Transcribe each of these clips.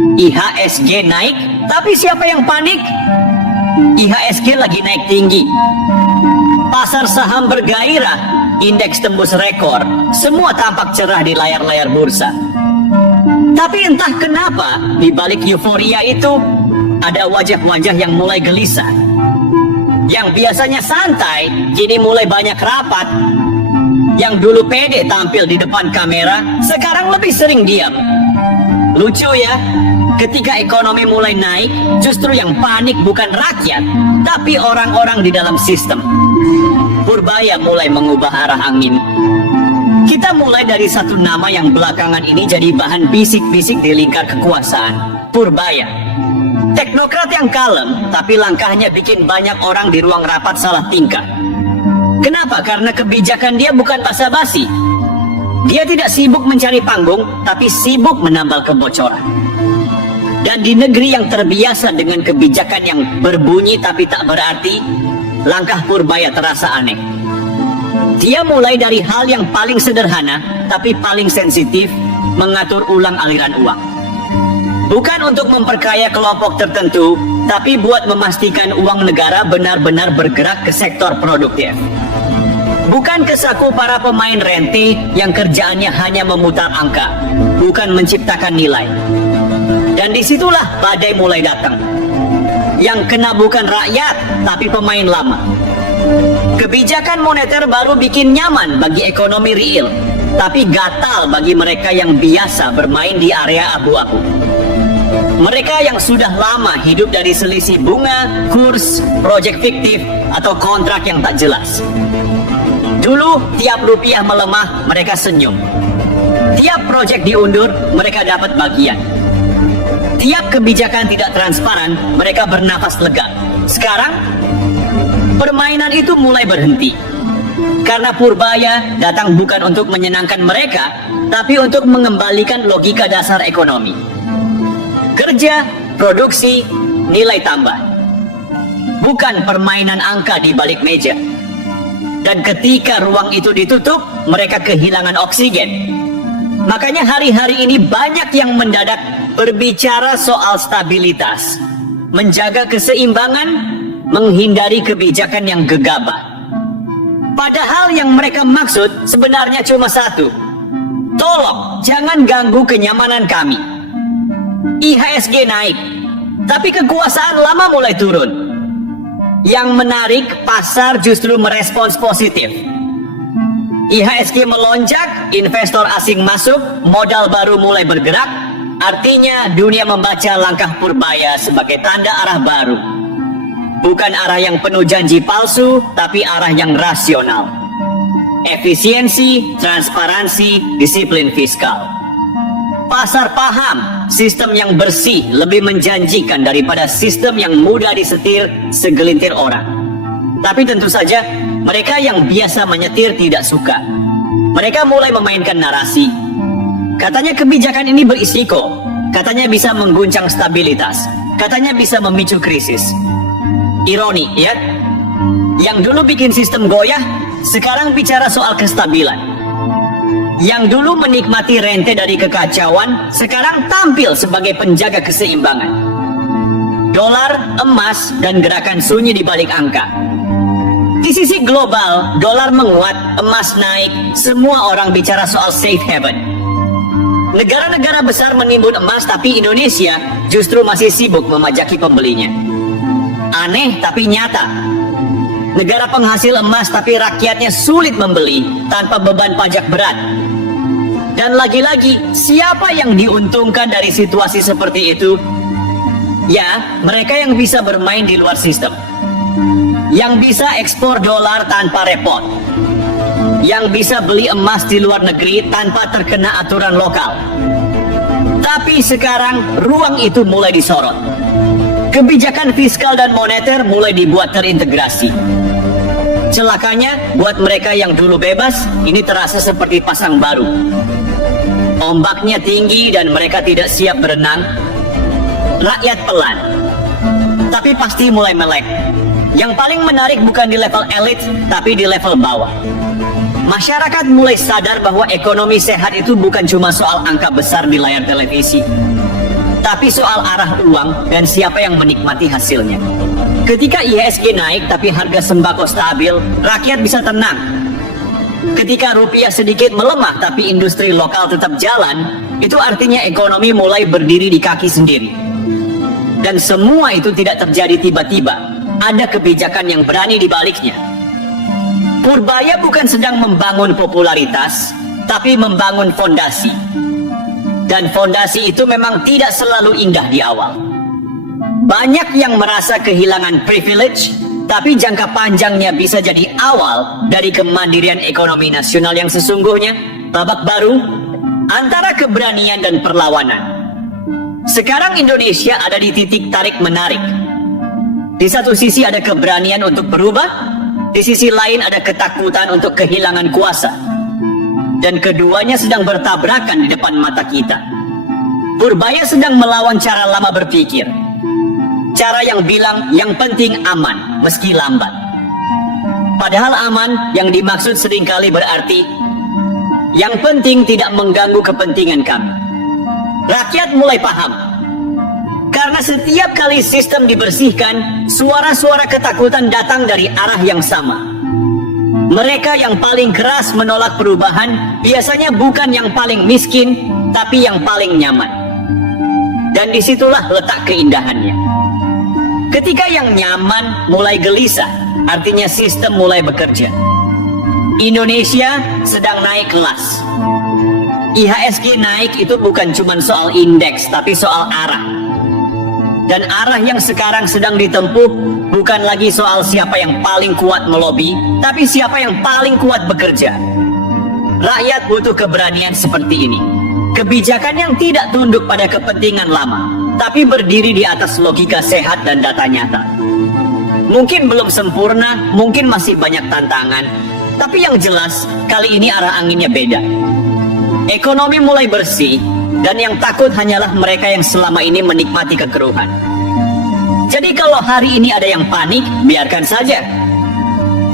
IHSG naik, tapi siapa yang panik? IHSG lagi naik tinggi. Pasar saham bergairah, indeks tembus rekor, semua tampak cerah di layar-layar bursa. Tapi entah kenapa, di balik euforia itu, ada wajah-wajah yang mulai gelisah. Yang biasanya santai, kini mulai banyak rapat. Yang dulu pede tampil di depan kamera, sekarang lebih sering diam. Lucu ya, ketika ekonomi mulai naik, justru yang panik bukan rakyat, tapi orang-orang di dalam sistem. Purbaya mulai mengubah arah angin. Kita mulai dari satu nama yang belakangan ini jadi bahan bisik-bisik di lingkar kekuasaan, Purbaya. Teknokrat yang kalem, tapi langkahnya bikin banyak orang di ruang rapat salah tingkah. Kenapa? Karena kebijakan dia bukan basa-basi. Dia tidak sibuk mencari panggung, tapi sibuk menambal kebocoran. Dan di negeri yang terbiasa dengan kebijakan yang berbunyi tapi tak berarti, langkah Purbaya terasa aneh. Dia mulai dari hal yang paling sederhana, tapi paling sensitif, mengatur ulang aliran uang. Bukan untuk memperkaya kelompok tertentu, tapi buat memastikan uang negara benar-benar bergerak ke sektor produktif. Bukan ke saku para pemain rente yang kerjaannya hanya memutar angka, bukan menciptakan nilai. Dan disitulah badai mulai datang. Yang kena bukan rakyat, tapi pemain lama. Kebijakan moneter baru bikin nyaman bagi ekonomi real, tapi gatal bagi mereka yang biasa bermain di area abu-abu. Mereka yang sudah lama hidup dari selisih bunga, kurs, proyek fiktif, atau kontrak yang tak jelas. Dulu, tiap rupiah melemah, mereka senyum. Tiap proyek diundur, mereka dapat bagian. Tiap kebijakan tidak transparan, mereka bernafas lega. Sekarang, permainan itu mulai berhenti. Karena Purbaya datang bukan untuk menyenangkan mereka, tapi untuk mengembalikan logika dasar ekonomi. Kerja, produksi, nilai tambah. Bukan permainan angka di balik meja. Dan ketika ruang itu ditutup, mereka kehilangan oksigen. Makanya hari-hari ini banyak yang mendadak berbicara soal stabilitas, menjaga keseimbangan, menghindari kebijakan yang gegabah. Padahal yang mereka maksud sebenarnya cuma satu. Tolong, jangan ganggu kenyamanan kami. IHSG naik, tapi kekuasaan lama mulai turun. Yang menarik, pasar justru merespons positif. IHSG melonjak, investor asing masuk, modal baru mulai bergerak. Artinya dunia membaca langkah Purbaya sebagai tanda arah baru. Bukan arah yang penuh janji palsu, tapi arah yang rasional. Efisiensi, transparansi, disiplin fiskal. Pasar paham, sistem yang bersih lebih menjanjikan daripada sistem yang mudah disetir segelintir orang. Tapi tentu saja, mereka yang biasa menyetir tidak suka. Mereka mulai memainkan narasi. Katanya kebijakan ini berisiko, katanya bisa mengguncang stabilitas, katanya bisa memicu krisis. Ironi, ya? Yang dulu bikin sistem goyah, sekarang bicara soal kestabilan. Yang dulu menikmati rente dari kekacauan, sekarang tampil sebagai penjaga keseimbangan. Dolar, emas, dan gerakan sunyi di balik angka. Di sisi global, dolar menguat, emas naik, semua orang bicara soal safe haven. Negara-negara besar menimbun emas, tapi Indonesia justru masih sibuk memajaki pembelinya. Aneh tapi nyata. Negara penghasil emas tapi rakyatnya sulit membeli tanpa beban pajak berat. Dan lagi-lagi, siapa yang diuntungkan dari situasi seperti itu? Ya, mereka yang bisa bermain di luar sistem. Yang bisa ekspor dolar tanpa repot. Yang bisa beli emas di luar negeri tanpa terkena aturan lokal. Tapi sekarang, ruang itu mulai disorot. Kebijakan fiskal dan moneter mulai dibuat terintegrasi. Celakanya, buat mereka yang dulu bebas, ini terasa seperti pasang baru. Ombaknya tinggi dan mereka tidak siap berenang. Rakyat pelan, tapi pasti mulai melek. Yang paling menarik bukan di level elit, tapi di level bawah. Masyarakat mulai sadar bahwa ekonomi sehat itu bukan cuma soal angka besar di layar televisi. tapi soal arah uang dan siapa yang menikmati hasilnya. Ketika IHSG naik tapi harga sembako stabil, rakyat bisa tenang. Ketika rupiah sedikit melemah tapi industri lokal tetap jalan, itu artinya ekonomi mulai berdiri di kaki sendiri. Dan semua itu tidak terjadi tiba-tiba. Ada kebijakan yang berani di baliknya. Purbaya bukan sedang membangun popularitas, tapi membangun fondasi. Dan fondasi itu memang tidak selalu indah di awal. Banyak yang merasa kehilangan privilege, tapi jangka panjangnya bisa jadi awal dari kemandirian ekonomi nasional yang sesungguhnya, babak baru antara keberanian dan perlawanan. Sekarang Indonesia ada di titik tarik-menarik. Di satu sisi ada keberanian untuk berubah, di sisi lain ada ketakutan untuk kehilangan kuasa. Dan keduanya sedang bertabrakan di depan mata kita. Purbaya sedang melawan cara lama berpikir. Cara yang bilang yang penting aman, meski lambat. Padahal aman yang dimaksud seringkali berarti yang penting tidak mengganggu kepentingan kami. Rakyat mulai paham. Karena setiap kali sistem dibersihkan, suara-suara ketakutan datang dari arah yang sama. Mereka yang paling keras menolak perubahan biasanya bukan yang paling miskin, tapi yang paling nyaman. Dan disitulah letak keindahannya. Ketika yang nyaman mulai gelisah, artinya sistem mulai bekerja. Indonesia sedang naik kelas. IHSG naik itu bukan cuma soal indeks, tapi soal arah. Dan arah yang sekarang sedang ditempuh bukan lagi soal siapa yang paling kuat melobi, tapi siapa yang paling kuat bekerja. Rakyat butuh keberanian seperti ini. Kebijakan yang tidak tunduk pada kepentingan lama, tapi berdiri di atas logika sehat dan data nyata. Mungkin belum sempurna, mungkin masih banyak tantangan, tapi yang jelas kali ini arah anginnya beda. Ekonomi mulai bersih, dan yang takut hanyalah mereka yang selama ini menikmati kekeruhan. Jadi kalau hari ini ada yang panik, biarkan saja.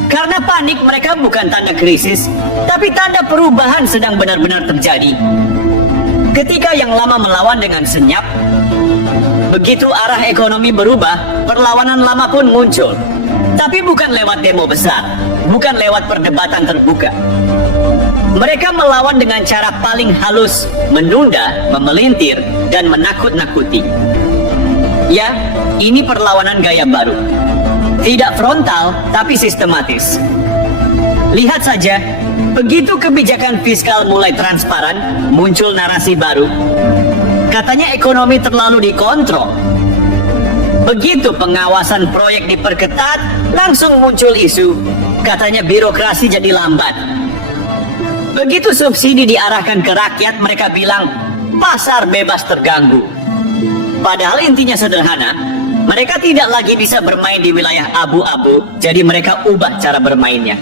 Karena panik mereka bukan tanda krisis, tapi tanda perubahan sedang benar-benar terjadi. Ketika yang lama melawan dengan senyap, begitu arah ekonomi berubah, perlawanan lama pun muncul. Tapi bukan lewat demo besar, bukan lewat perdebatan terbuka. Mereka melawan dengan cara paling halus, menunda, memelintir, dan menakut-nakuti. Ya, ini perlawanan gaya baru. Tidak frontal, tapi sistematis. Lihat saja, begitu kebijakan fiskal mulai transparan, muncul narasi baru. Katanya ekonomi terlalu dikontrol. Begitu pengawasan proyek diperketat, langsung muncul isu. Katanya birokrasi jadi lambat. Begitu subsidi diarahkan ke rakyat, mereka bilang pasar bebas terganggu. Padahal intinya sederhana, mereka tidak lagi bisa bermain di wilayah abu-abu, jadi mereka ubah cara bermainnya.